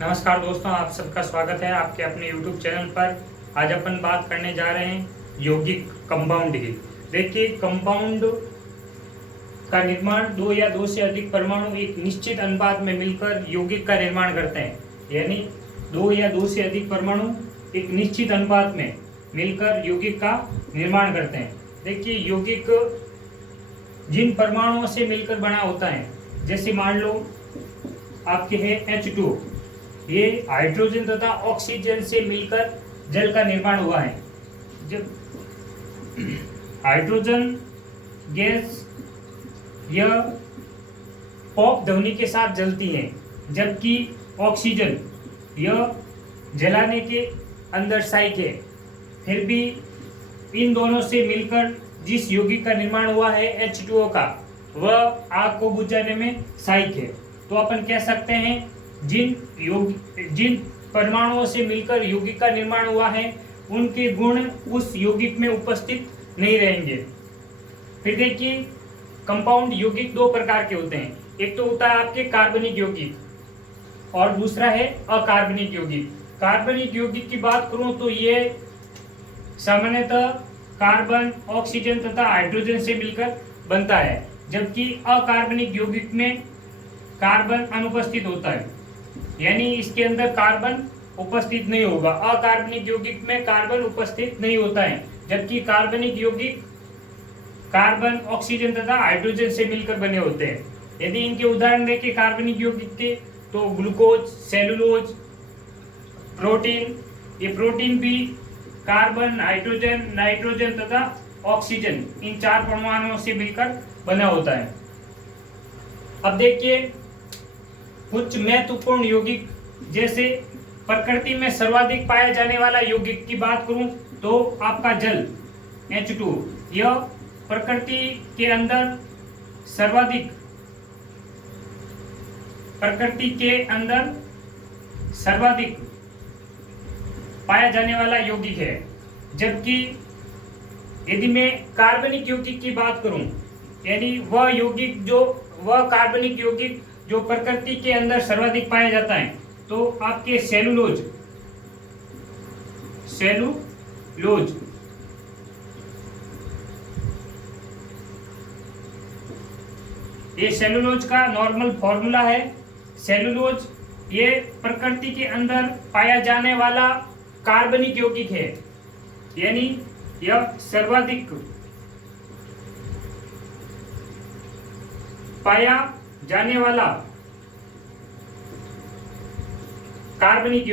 नमस्कार दोस्तों, आप सबका स्वागत है आपके अपने YouTube चैनल पर। आज अपन बात करने जा रहे हैं यौगिक कंपाउंड की। देखिए, कंपाउंड का निर्माण दो या दो से अधिक परमाणु एक निश्चित अनुपात में मिलकर यौगिक का निर्माण करते हैं। यानी दो या दो से अधिक परमाणु एक निश्चित अनुपात में मिलकर यौगिक का निर्माण करते हैं। देखिए, यौगिक जिन परमाणुओं से मिलकर बना होता है, जैसे मान लो आपके है H2, ये हाइड्रोजन तथा ऑक्सीजन से मिलकर जल का निर्माण हुआ है। जब हाइड्रोजन गैस यह पॉप ध्वनि के साथ जलती है, जबकि ऑक्सीजन यह जलाने के अंदर सहायक है। फिर भी इन दोनों से मिलकर जिस यौगिक का निर्माण हुआ है H2O का, वह आग को बुझाने में सहायक है। तो अपन कह सकते हैं जिन परमाणुओं से मिलकर यौगिक का निर्माण हुआ है, उनके गुण उस यौगिक में उपस्थित नहीं रहेंगे। फिर देखिए, कंपाउंड यौगिक दो प्रकार के होते हैं। एक तो होता है आपके कार्बनिक यौगिक और दूसरा है अकार्बनिक यौगिक। कार्बनिक यौगिक की बात करूं तो ये सामान्यतः कार्बन, ऑक्सीजन तथा हाइड्रोजन से मिलकर बनता है, जबकि अकार्बनिक यौगिक में कार्बन अनुपस्थित होता है, यानी इसके अंदर कार्बन उपस्थित नहीं होगा। अकार्बनिक यौगिक में कार्बन उपस्थित नहीं होता है, जबकि कार्बनिक यौगिक कार्बन, ऑक्सीजन तथा हाइड्रोजन से मिलकर बने होते हैं। यदि इनके उदाहरण देखें कार्बनिक यौगिक के, तो ग्लूकोज, सेलुलोज, प्रोटीन। ये प्रोटीन भी कार्बन, हाइड्रोजन, नाइट्रोजन तथा ऑक्सीजन, इन चार परमाणुओं से मिलकर बना होता है। अब देखिए, कुछ महत्वपूर्ण यौगिक, जैसे प्रकृति में सर्वाधिक पाया जाने वाला यौगिक की बात करूं तो आपका जल H2, यह प्रकृति के अंदर सर्वाधिक पाया जाने वाला यौगिक है। जबकि यदि मैं कार्बनिक यौगिक की बात करूं, यानी वह कार्बनिक यौगिक जो प्रकृति के अंदर सर्वाधिक पाया जाता है, तो आपके सेलुलोज ये सेलुलोज का नॉर्मल फॉर्मूला है। सेलुलोज ये प्रकृति के अंदर पाया जाने वाला कार्बनिक यौगिक है, यानी यह सर्वाधिक पाया जाने वाला कार्बनिक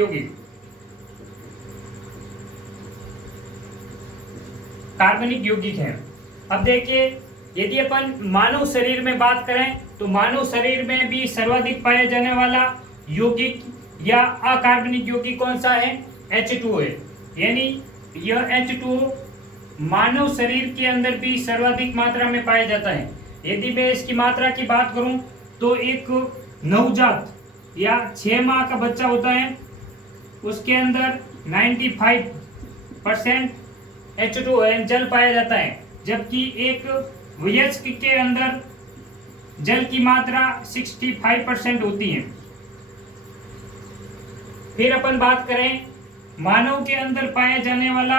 यौगिक है। अब देखिए, यदि अपन मानव शरीर में बात करें तो मानव शरीर में भी सर्वाधिक पाया जाने वाला यौगिक या अकार्बनिक यौगिक कौन सा है? H2O है। यानी यह H2O मानव शरीर के अंदर भी सर्वाधिक मात्रा में पाया जाता है। यदि मैं इसकी मात्रा की बात करूं तो एक नवजात या 6 माह का बच्चा होता है, उसके अंदर 95% H2O जल पाया जाता है, जबकि एक वयस्क के अंदर जल की मात्रा 65% होती है। फिर अपन बात करें मानव के अंदर पाया जाने वाला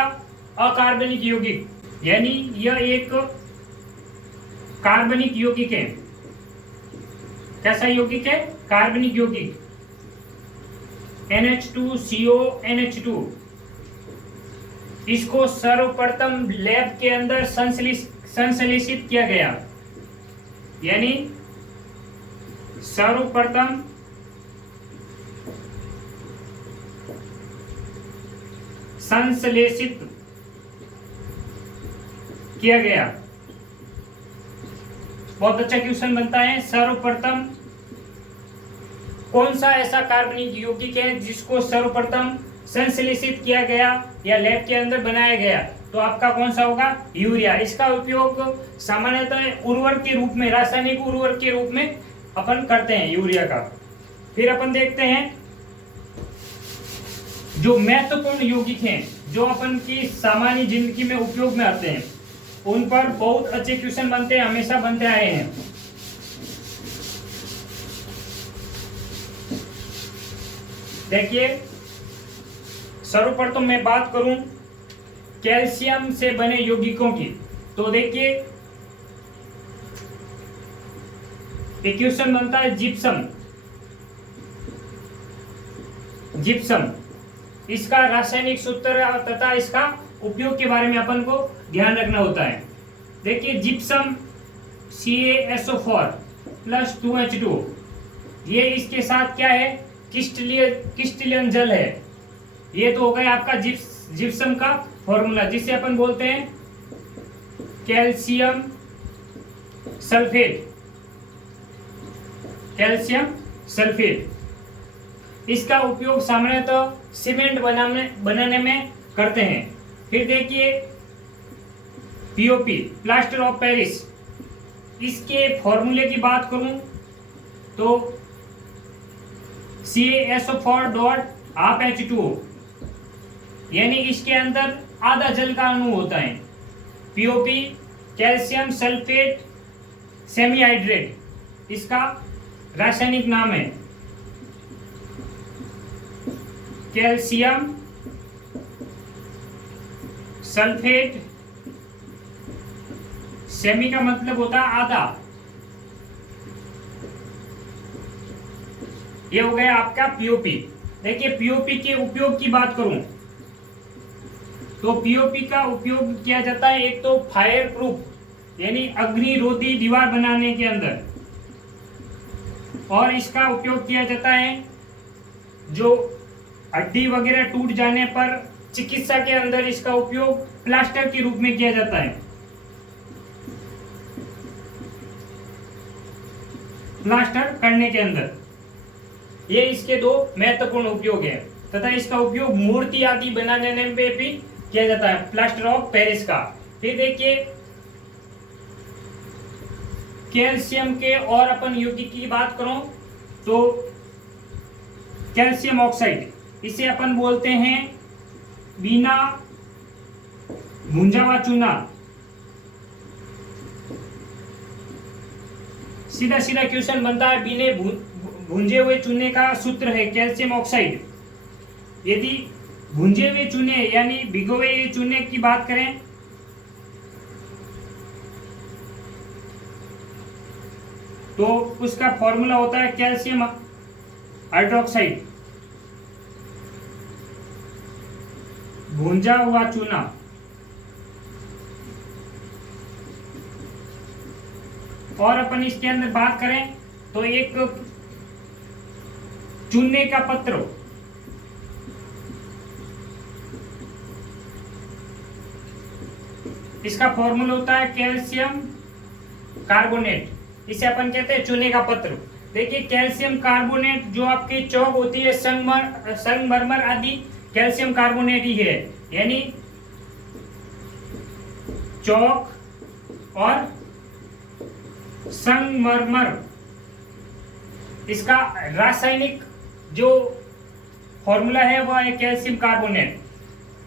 अकार्बनिक यौगिक, यानी यह एक कार्बनिक यौगिक है। कैसा यौगिक है? कार्बनिक यौगिक NH2CONH2। इसको सर्वप्रथम लैब के अंदर संश्लेषित किया गया, यानी सर्वप्रथम संश्लेषित किया गया। बहुत अच्छा क्वेश्चन बनता है। सर्वप्रथम कौन सा ऐसा कार्बनिक यौगिक है जिसको सर्वप्रथम संश्लेषित किया गया या लैब के अंदर बनाया गया? तो आपका कौन सा होगा? यूरिया। इसका उपयोग सामान्यतः उर्वरक के रूप में, रासायनिक उर्वरक के रूप में अपन करते हैं यूरिया का। फिर अपन देखते हैं जो महत्वपूर्ण यौगिक हैं, जो अपन की सामान्य जिंदगी में उपयोग में आते हैं, उन पर बहुत अच्छे क्वेश्चन बनते हैं, हमेशा बनते आए हैं। देखिए सर्वप्रथम मैं बात करूं कैल्शियम से बने यौगिकों की, तो देखिए एक क्वेश्चन बनता है जिप्सम। जिप्सम इसका रासायनिक सूत्र तथा इसका उपयोग के बारे में अपन को ध्यान रखना होता है। देखिए जिप्सम CaSO4 + 2H2, ये इसके साथ क्या है, क्रिस्टलीय जल है। ये तो हो गया आपका जिप्सम का फॉर्मूला, जिसे अपन बोलते हैं कैल्शियम सल्फेट। कैल्शियम सल्फेट इसका उपयोग सामान्यतः सीमेंट बनाने में करते हैं। फिर देखिए POP प्लास्टर ऑफ पेरिस, इसके फॉर्मूले की बात करूं तो CaSO4.12H2O, यानी इसके अंदर आधा जल का अणु होता है। POP कैल्शियम सल्फेट सेमीहाइड्रेट, इसका रासायनिक नाम है कैल्शियम सल्फेट। सेमी का मतलब होता है आधा। ये हो गया आपका POP। देखिए POP के उपयोग की बात करूं तो POP का उपयोग किया जाता है एक तो फायर प्रूफ यानी अग्निरोधी दीवार बनाने के अंदर, और इसका उपयोग किया जाता है जो हड्डी वगैरह टूट जाने पर चिकित्सा के अंदर इसका उपयोग प्लास्टर के रूप में किया जाता है। प्लास्टर करने के अंदर ये इसके दो महत्वपूर्ण उपयोग है, तथा इसका उपयोग मूर्ति आदि बनाने में भी किया जाता है, प्लास्टर ऑफ पेरिस का। फिर देखिए कैल्शियम के और अपन यौगिक की बात करो तो कैल्शियम ऑक्साइड, इसे अपन बोलते हैं बिना भुंजा हुआ चूना। सीधा सीधा क्वेश्चन बनता है, बिना भुंजे हुए चूने का सूत्र है कैल्शियम ऑक्साइड। यदि भुंजे हुए चूने यानी भिगोए हुए चूने की बात करें तो उसका फॉर्मूला होता है कैल्शियम हाइड्रोक्साइड। भुंजा हुआ चूना। और अपन इसके अंदर बात करें तो एक चूने का पत्र, इसका फॉर्मूला होता है कैल्शियम कार्बोनेट, इसे अपन कहते हैं चूने का पत्र। देखिए कैल्शियम कार्बोनेट जो आपकी चौक होती है संगमरमर आदि कैल्शियम कार्बोनेट ही है, यानी चौक और संगमरमर, इसका रासायनिक जो फॉर्मूला है वह है कैल्शियम कार्बोनेट।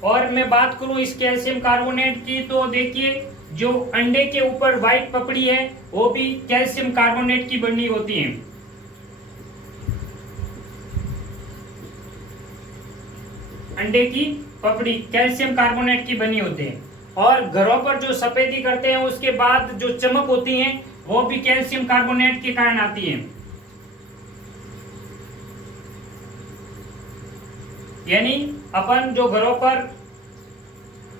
और मैं बात करूं इस कैल्शियम कार्बोनेट की तो देखिए जो अंडे के ऊपर व्हाइट पपड़ी है वो भी कैल्शियम कार्बोनेट की बनी होती है। अंडे की पपड़ी कैल्शियम कार्बोनेट की बनी होती है। और घरों पर जो सफेदी करते हैं उसके बाद जो चमक होती है वो भी कैल्शियम कार्बोनेट के कारण आती है। यानी अपन जो घरों पर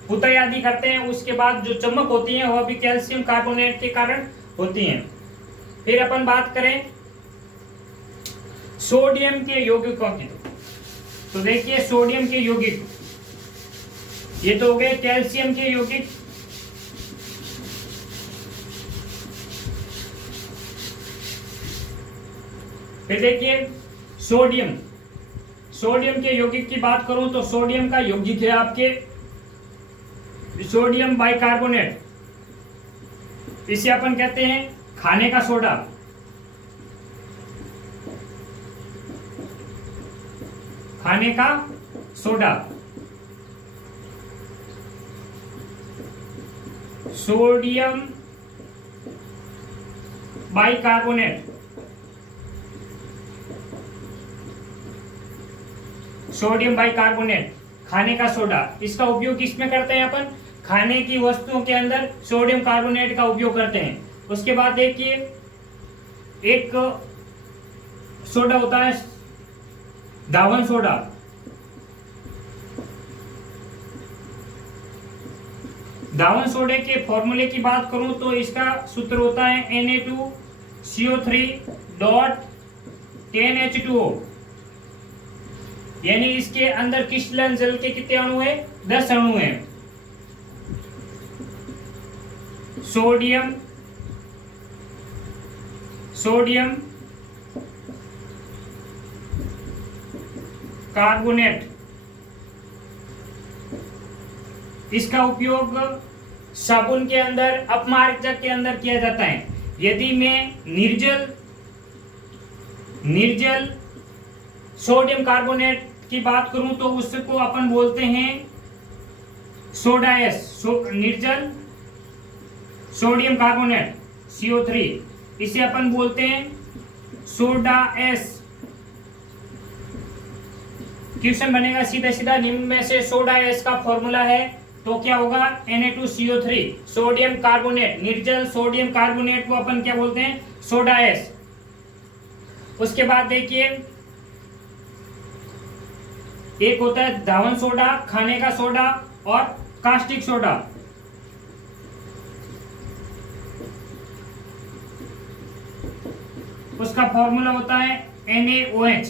पुताई आदि करते हैं उसके बाद जो चमक होती है वह भी कैल्शियम कार्बोनेट के कारण होती है। फिर अपन बात करें सोडियम के यौगिकों की, तो देखिए सोडियम के यौगिक, ये तो हो गए कैल्शियम के यौगिक। फिर देखिए सोडियम, सोडियम के यौगिक की बात करूं तो सोडियम का यौगिक है आपके सोडियम बाइकार्बोनेट, इसे अपन कहते हैं खाने का सोडा। खाने का soda, sodium bicarbonate. Sodium bicarbonate, खाने का सोडा, इसका उपयोग किसमें करते हैं अपन? खाने की वस्तुओं के अंदर सोडियम कार्बोनेट का उपयोग करते हैं। उसके बाद देखिए एक सोडा होता है धावन सोडा। धावन सोडे के फॉर्मूले की बात करूं तो इसका सूत्र होता है Na2CO3.10H2O, यानी इसके अंदर क्रिस्टलन जल के कितने अणु है? 10 अणु हैं। सोडियम कार्बोनेट, इसका उपयोग साबुन के अंदर, अपमार्जक के अंदर किया जाता है। यदि मैं निर्जल सोडियम कार्बोनेट की बात करूं तो उसको अपन बोलते हैं सोडा एस, निर्जल सोडियम कार्बोनेट CO3, इसे अपन बोलते हैं सोडा एस। क्वेश्चन बनेगा सीधा सीधा, निम्न में से सोडा एस का फॉर्मूला है तो क्या होगा? Na2CO3, सोडियम कार्बोनेट, निर्जल सोडियम कार्बोनेट को अपन क्या बोलते हैं? Soda S. उसके बाद देखिए एक होता है धावन सोडा, खाने का सोडा और कास्टिक सोडा। उसका फॉर्मूला होता है NaOH,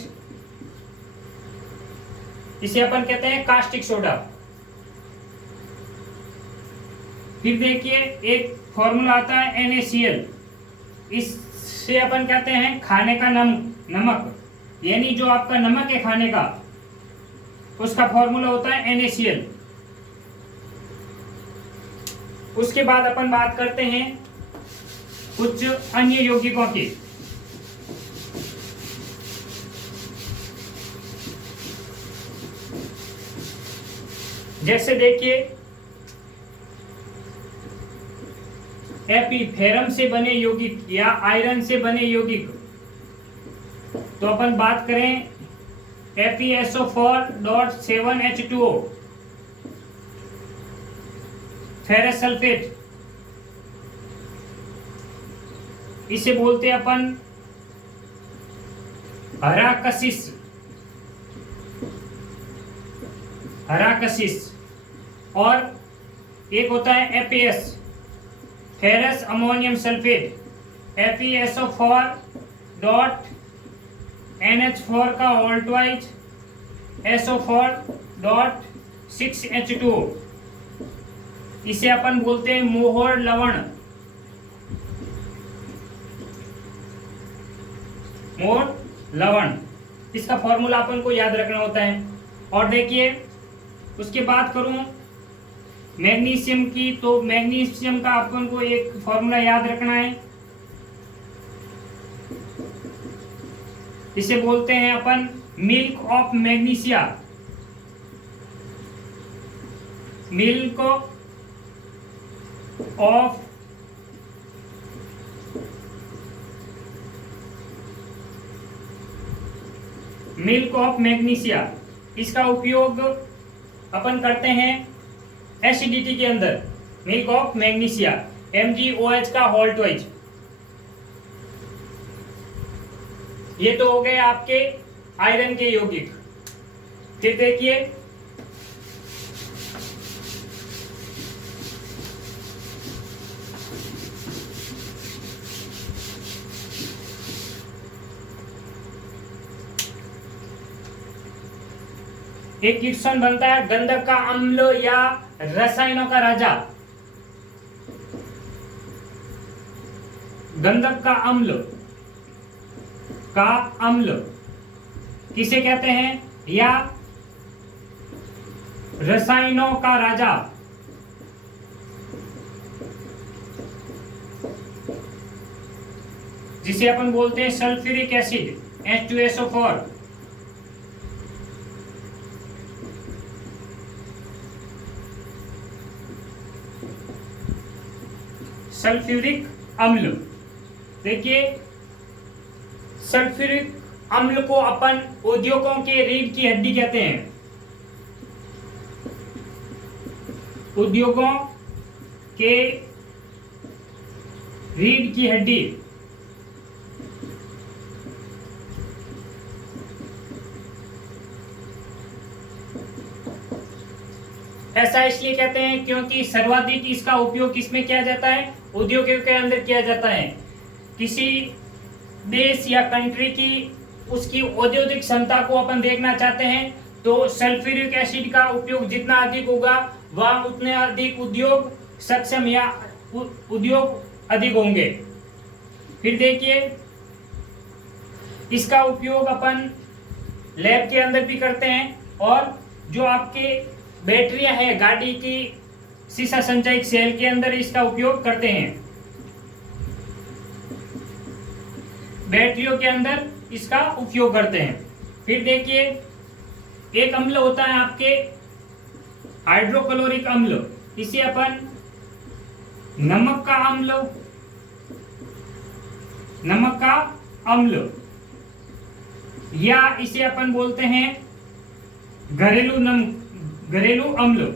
इसे अपन कहते हैं कास्टिक सोडा। फिर देखिए एक फॉर्मूला आता है NaCl, इससे अपन कहते हैं खाने का नमक, यानी जो आपका नमक है खाने का, उसका फॉर्मूला होता है NaCl। उसके बाद अपन बात करते हैं कुछ अन्य यौगिकों की। जैसे देखिए Fe, फेरम से बने यौगिक या आयरन से बने यौगिक, तो अपन बात करें FeSO4.7H2O, फेरस सल्फेट, इसे बोलते हैं अपन हराकसिस। और एक होता है FeS, ferrous ammonium sulphate, FeSO4.NH4 का होल ट्वाइस SO4.6H2O, इसे अपन बोलते हैं मोहर लवण। इसका फॉर्मूला अपन को याद रखना होता है। और देखिए उसके बात करूं मैग्नीशियम की, तो मैग्नीशियम का अपन को एक फॉर्मूला याद रखना है, इसे बोलते हैं अपन milk of magnesia. Milk of magnesia, इसका उपयोग अपन करते हैं एसिडिटी के अंदर। मिल्क ऑफ मैग्नीशिया, MgOH का होल ट्वाइस। ये तो हो गए आपके आयरन के यौगिक। फिर देखिए एक क्वेश्चन बनता है गंधक का अम्ल या रसायनों का राजा। गंधक का अम्ल किसे कहते हैं? या रसायनों का राजा। जिसे अपन बोलते हैं सल्फ्यूरिक एसिड, H2SO4। सल्फ्यूरिक अम्ल, देखिए सल्फ्यूरिक अम्ल को अपन उद्योगों के रीढ़ की हड्डी कहते हैं। उद्योगों के रीढ़ की हड्डी। ऐसा इसलिए कहते हैं क्योंकि सर्वाधिक इसका उपयोग किसमें किया जाता है? उद्योगों के अंदर किया जाता है। किसी देश या कंट्री की उसकी औद्योगिक क्षमता को अपन देखना चाहते हैं तो सल्फ्यूरिक एसिड का उपयोग जितना अधिक होगा वह उतने अधिक उद्योग सक्षम या उद्योग अधिक होंगे। फिर देखिए, इसका उपयोग अपन लैब के अंदर भी करते हैं और जो आपके बैटरियां हैं गाड़ी की शीशा संचयक सेल के अंदर इसका उपयोग करते हैं। बैटरियों के अंदर इसका उपयोग करते हैं। फिर देखिए, एक अम्ल होता है आपके हाइड्रोक्लोरिक अम्ल। इसे अपन नमक का अम्ल या इसे अपन बोलते हैं घरेलू अम्ल।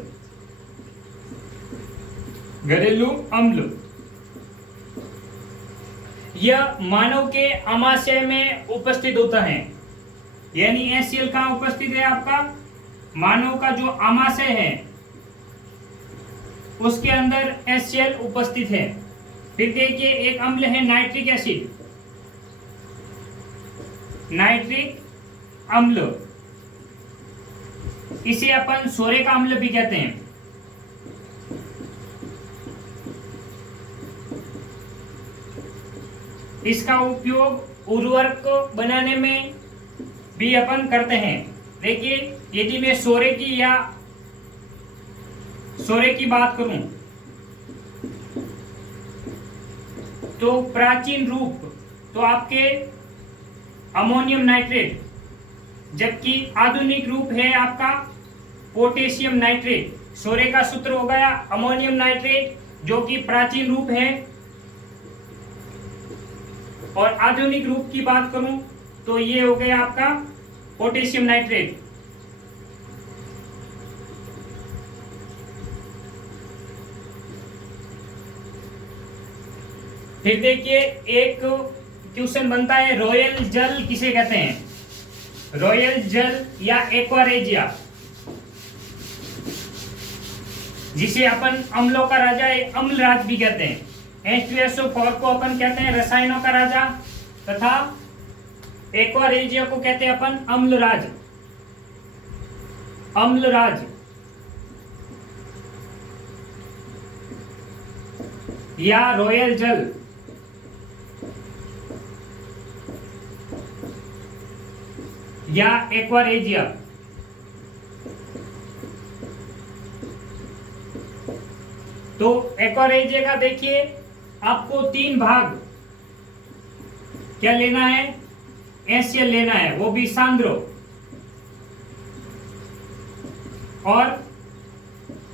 यह मानव के आमाशय में उपस्थित होता है। यानी HCl कहाँ उपस्थित है? आपका मानव का जो आमाशय है उसके अंदर HCl उपस्थित है। फिर देखिए, एक अम्ल है नाइट्रिक एसिड, नाइट्रिक अम्ल। इसे अपन सोरे का अम्ल भी कहते हैं। इसका उपयोग उर्वरक बनाने में भी अपन करते हैं। देखिए, यदि मैं सोरे की बात करूं तो प्राचीन रूप तो आपके अमोनियम नाइट्रेट, जबकि आधुनिक रूप है आपका पोटेशियम नाइट्रेट। सोरे का सूत्र हो गया अमोनियम नाइट्रेट जो कि प्राचीन रूप है, और आधुनिक रूप की बात करूं तो ये हो गया आपका पोटेशियम नाइट्रेट। फिर देखिए, एक क्वेश्चन बनता है, रॉयल जल किसे कहते हैं? रॉयल जल या एक्वारेजिया, जिसे अपन अम्लों का राजा अम्लराज भी कहते हैं। H2SO4 को अपन कहते हैं रसायनों का राजा, तथा एक्वारेजिया को कहते हैं अपन अम्लराज। या रॉयल जल। या एक्वारेजिया। तो एक्वारेजिया का देखिए, आपको 3 भाग क्या लेना है? HCl लेना है, वो भी सांद्रो, और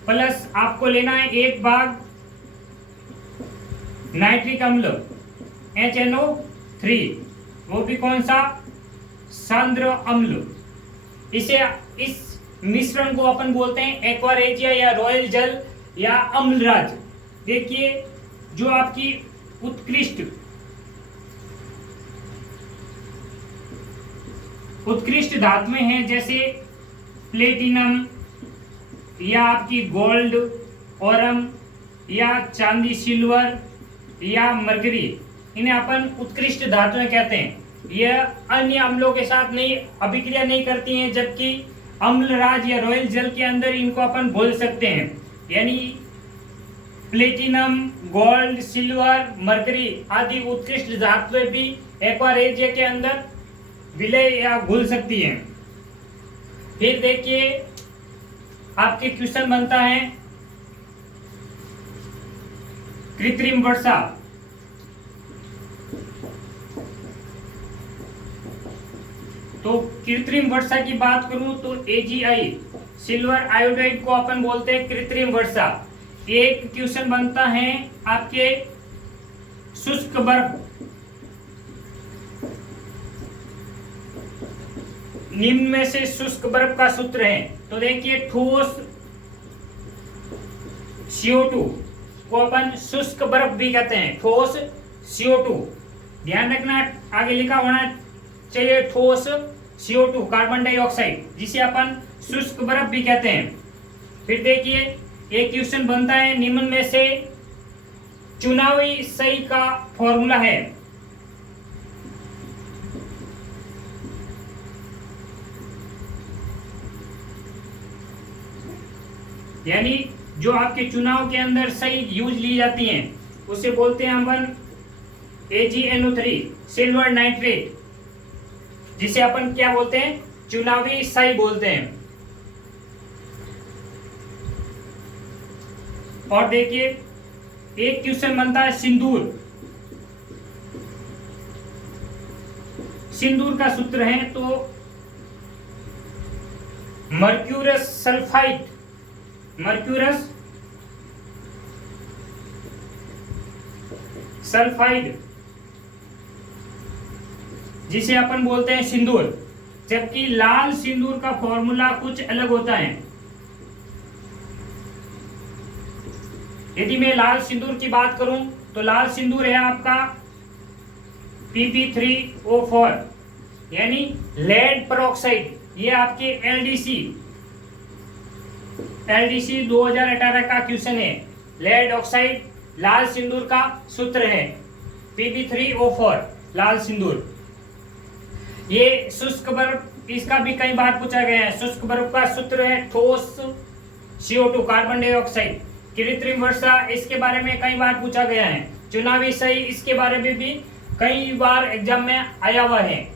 प्लस आपको लेना है 1 भाग नाइट्रिक अम्ल HNO3, वो भी कौन सा? सांद्र अम्ल। इस मिश्रण को अपन बोलते हैं एक्वारेजिया या रॉयल जल या अम्लराज। देखिए, जो आपकी उत्कृष्ट धातुएं हैं जैसे प्लेटिनम या आपकी गोल्ड ओरम या चांदी सिल्वर या मरकरी, इन्हें अपन उत्कृष्ट धातुएं कहते हैं। यह अन्य अम्लों के साथ नहीं अभिक्रिया नहीं करती हैं, जबकि अम्लराज या रॉयल जल के अंदर इनको अपन बोल सकते हैं। यानी प्लेटिनम, गोल्ड, सिल्वर, मरकरी आदि उत्कृष्ट धातुएं भी एक्वारेजिया के अंदर विलय या घुल सकती हैं। फिर देखिए, आपके क्वेश्चन बनता है कृत्रिम वर्षा। तो कृत्रिम वर्षा की बात करूं तो AgI सिल्वर आयोडाइड को अपन बोलते हैं कृत्रिम वर्षा। एक क्वेश्चन बनता है आपके शुष्क बर्फ। निम्न में से शुष्क बर्फ का सूत्र है। तो देखिए ठोस CO2 को अपन शुष्क बर्फ भी कहते हैं, ठोस CO2। ध्यान रखना आगे लिखा होना चाहिए ठोस CO2 कार्बन डाइऑक्साइड, जिसे अपन शुष्क बर्फ भी कहते हैं। फिर देखिए एक क्वेश्चन बनता है, निम्न में से चुनावी सही का फॉर्मूला है। यानी जो आपके चुनाव के अंदर सही यूज ली जाती हैं उसे बोलते हैं अपन AgNO3 सिल्वर नाइट्रेट, जिसे अपन क्या बोलते हैं, चुनावी सही बोलते हैं। और देखिए एक क्वेश्चन बनता है सिंदूर। सिंदूर का सूत्र है तो मर्क्यूरस सल्फाइड, मर्क्यूरस सल्फाइड, जिसे अपन बोलते हैं सिंदूर। जबकि लाल सिंदूर का फॉर्मूला कुछ अलग होता है। यदि मैं लाल सिंदूर की बात करूं तो लाल सिंदूर है आपका Pp3O4 यानी लेड पेरोक्साइड। ये आपके LDC 2018 का क्वेश्चन है। लेड ऑक्साइड लाल सिंदूर का सूत्र है Pp3O4 लाल सिंदूर। ये शुष्क बर्फ, इसका भी कई बार पूछा गया है। शुष्क बर्फ का सूत्र है ठोस CO2 कार्बन डाइऑक्साइड। कृत्रिम वर्षा, इसके बारे में कई बार पूछा गया है। चुनावी सही, इसके बारे में भी कई बार एग्जाम में आया हुआ है।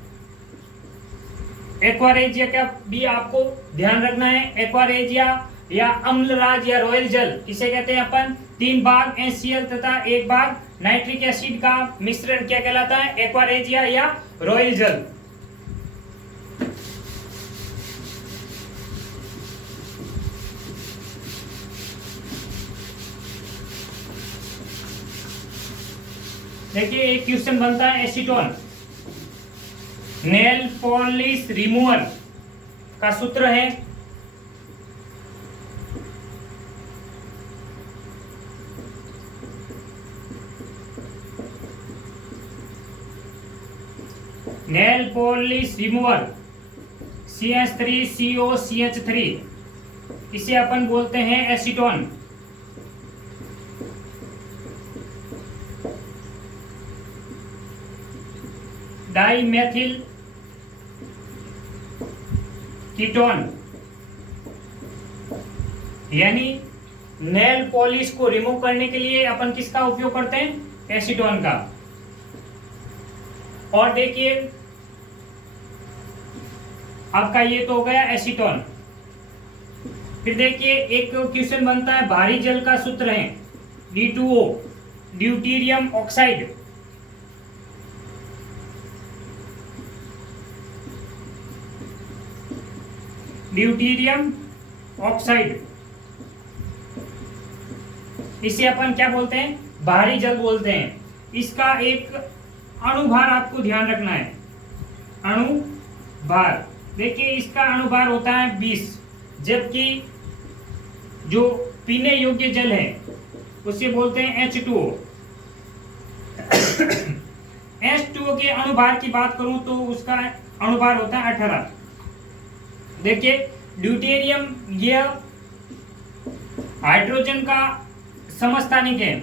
एक्वारेजिया का भी आपको ध्यान रखना है। एक्वारेजिया या अम्लराज या रॉयल जल, इसे कहते हैं अपन 3 भाग HCl तथा 1 भाग नाइट्रिक एसिड का मिश्रण क्या कहलाता है, एक्वारेजिया या रॉयल जल। देखिए एक क्वेश्चन बनता है एसीटोन, नेल पॉलिश रिमूवर का सूत्र है नेल पॉलिश रिमूवर CH3COCH3, इसे अपन बोलते हैं एसीटोन। डाइमेथिल कीटोन, यानी नेल पॉलिश को रिमूव करने के लिए अपन किसका उपयोग करते हैं, एसीटोन का। और देखिए आपका ये तो हो गया एसीटोन। फिर देखिए एक क्वेश्चन बनता है भारी जल का सूत्र है D2O deuterium oxide. Deuterium oxide, इसे अपन क्या बोलते हैं, भारी जल बोलते हैं। इसका एक अणुभार आपको ध्यान रखना है, अणुभार। देखिए इसका अणुभार होता है 20, जबकि जो पीने योग्य जल है उसे बोलते हैं H2O। H2O के अणुभार की बात करूं तो उसका अणुभार होता है 18। देखिए ड्यूटेरियम यह हाइड्रोजन का समस्थानिक है।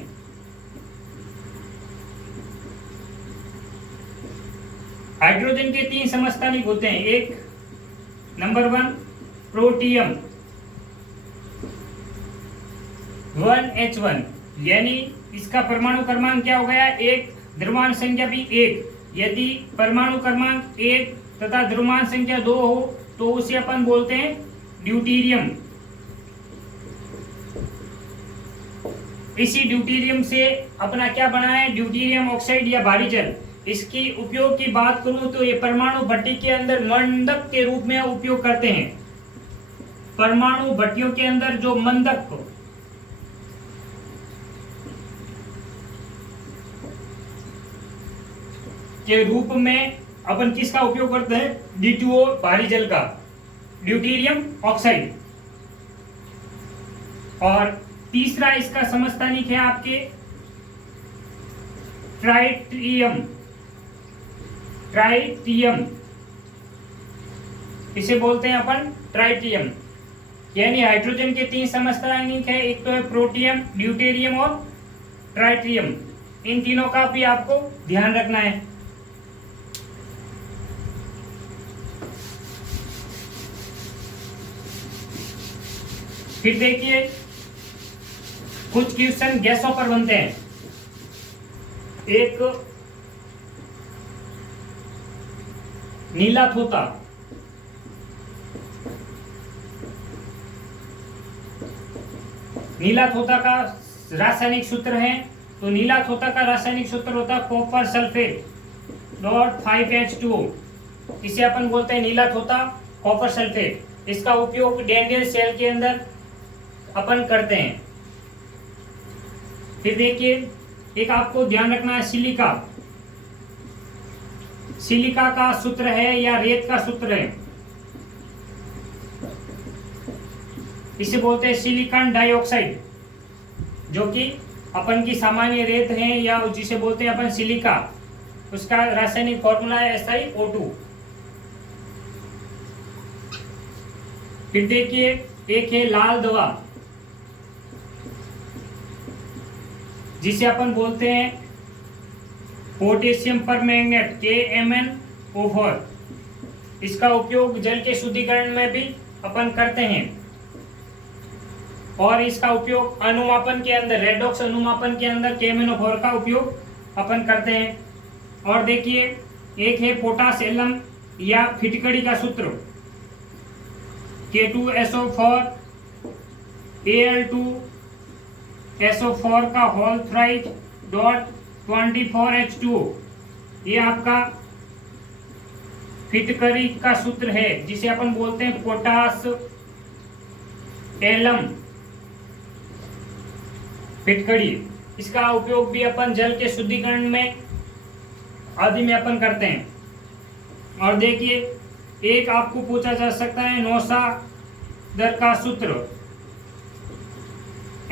हाइड्रोजन के 3 समस्थानिक होते हैं। एक नंबर 1 प्रोटियम 1H1, यानी इसका परमाणु क्रमांक क्या हो गया, 1, द्रव्यमान संख्या भी 1। यदि परमाणु क्रमांक 1 तथा द्रव्यमान संख्या 2 हो तो उसे अपन बोलते हैं ड्यूटीरियम। इसी ड्यूटीरियम से अपना क्या बना है, ड्यूटीरियम ऑक्साइड या भारी जल। इसकी उपयोग की बात करूं तो ये परमाणु भट्टी के अंदर मंडप के रूप में उपयोग करते हैं। परमाणु भट्टियों के अंदर जो मंडप के रूप में अपन किसका उपयोग करते हैं? D2O भारी जल का, ड्यूटीरियम ऑक्साइड। और तीसरा इसका समस्थानिक है आपके ट्राइटियम। ट्राइटियम इसे बोलते हैं अपन ट्राइटियम। यानी हाइड्रोजन के 3 समस्थानिक है, एक तो है प्रोटियम, ड्यूटेरियम और ट्राइटियम। इन तीनों का भी आपको ध्यान रखना है। फिर देखिए कुछ क्वेश्चन गैसों पर बनते हैं। एक नीला थोता, नीला थोता का रासायनिक सूत्र है। तो नीला थोता का रासायनिक सूत्र होता है कॉपर सल्फेट डॉट 5H2O। इसे अपन बोलते हैं नीला थोता, कॉपर सल्फेट। इसका उपयोग डेंड्रियल सेल के अंदर अपन करते हैं। फिर देखिए एक आपको ध्यान रखना है सिलिका। सिलिका का सूत्र है या रेत का सूत्र है, इसे बोलते हैं सिलिकॉन डाइऑक्साइड, जो कि अपन की सामान्य रेत है या जिसे बोलते हैं अपन सिलिका। उसका रासायनिक फॉर्मूला है SiO2। फिर देखिए एक है लाल दवा, जिसे अपन बोलते हैं पोटेशियम परमैंगनेट KMnO4। इसका उपयोग जल के शुद्धिकरण में भी अपन करते हैं। और इसका उपयोग अनुमापन के अंदर, रेडॉक्स अनुमापन के अंदर KMnO4 का उपयोग अपन करते हैं। और देखिए एक है पोटास एलम या फिटकड़ी का सूत्र K2SO4 Al2SO4 का होल थ्राइज डॉट 24H2O। ये आपका फिटकरी का सूत्र है, जिसे अपन बोलते हैं पोटास एलम फिटकड़ी। इसका उपयोग भी अपन जल के शुद्धिकरण में आदि में अपन करते हैं। और देखिए एक आपको पूछा जा सकता है नौसादर का सूत्र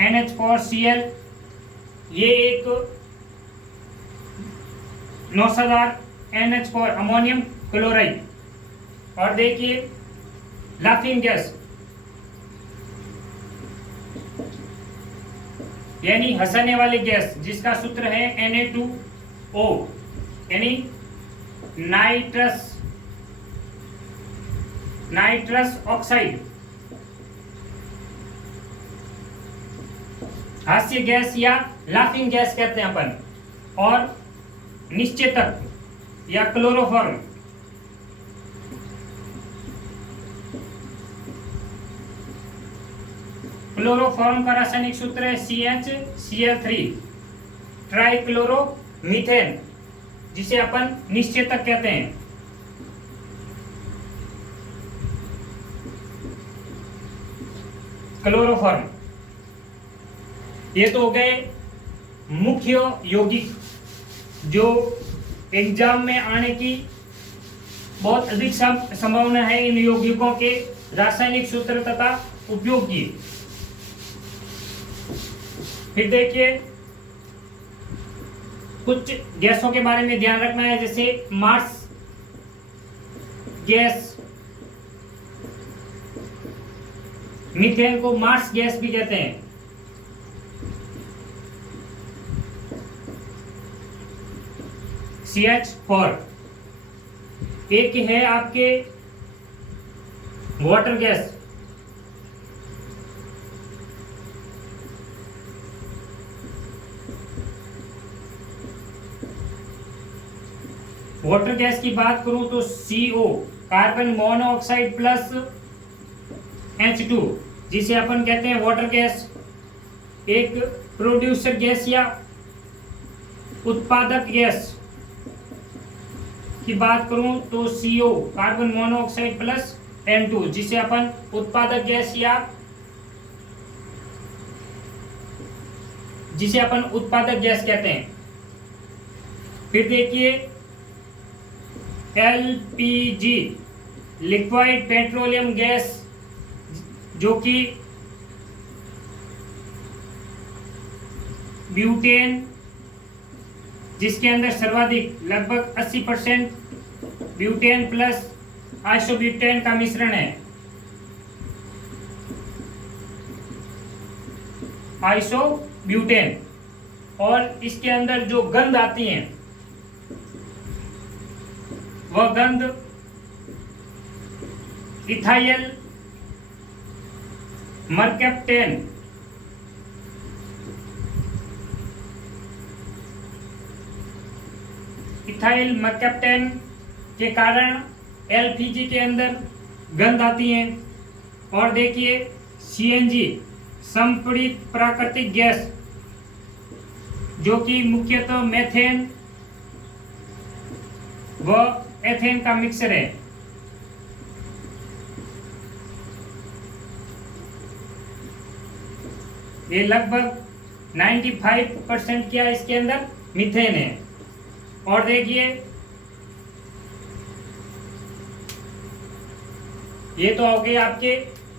NH4Cl। ये एक नौसादार NH4 अमोनियम क्लोराइड। और देखिए लाफिंग गैस यानी हंसने वाली गैस, जिसका सूत्र है Na2O यानी नाइट्रस ऑक्साइड। हास्य गैस या लाफिंग गैस कहते हैं अपन। और निश्चेतक या क्लोरोफॉर्म, क्लोरोफॉर्म का रासायनिक सूत्र है CHCl3 ट्राइक्लोरोमीथेन, जिसे अपन निश्चेतक कहते हैं। क्लोरोफॉर्म। ये तो हो गए मुख्य यौगिक जो एग्जाम में आने की बहुत अधिक संभावना है इन यौगिकों के रासायनिक सूत्र तथा उपयोग की। फिर देखिए कुछ गैसों के बारे में ध्यान रखना है, जैसे मार्स गैस, मीथेन को मार्स गैस भी कहते हैं। CH4। एक है आपके वाटर गैस, वाटर गैस की बात करूं तो CO carbon monoxide plus H2, जिसे अपन कहते हैं वाटर गैस। एक प्रोड्यूसर गैस या उत्पादक गैस की बात करूं तो CO carbon monoxide plus N2, जिसे अपन उत्पादक गैस या जिसे अपन उत्पादक गैस कहते हैं। फिर देखिए LPG लिक्विड पेट्रोलियम गैस, जो कि ब्यूटेन, जिसके अंदर सर्वाधिक लगभग 80% ब्यूटेन प्लस आइसोब्यूटेन का मिश्रण है। आइसोब्यूटेन। और इसके अंदर जो गंध आती हैं वह गंध इथाइल मरकैप्टेन, इथाइल मरकैप्टेन के कारण एलपीजी के अंदर गंध आती हैं। और देखिए सीएनजी संपीड़ित प्राकृतिक गैस, जो कि मुख्यतः मेथेन व एथेन का मिक्सर है। ये लगभग 95% क्या इसके अंदर मीथेन है। और देखिए ये तो हो गए आपके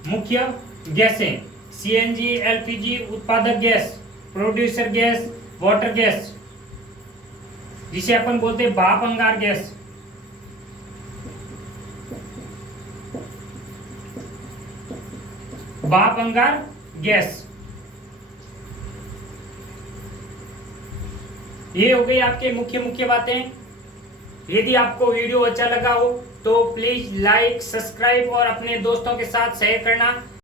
मुख्य गैसें, सीएनजी, एलपीजी, उत्पादक gas, producer gas, water gas, जिसे अपन बोलते हैं भाप अंगार गैस। भाप अंगार गैस, ये हो गई आपके मुख्य मुख्य बातें। यदि आपको वीडियो अच्छा लगा हो तो प्लीज लाइक, सब्सक्राइब और अपने दोस्तों के साथ शेयर करना।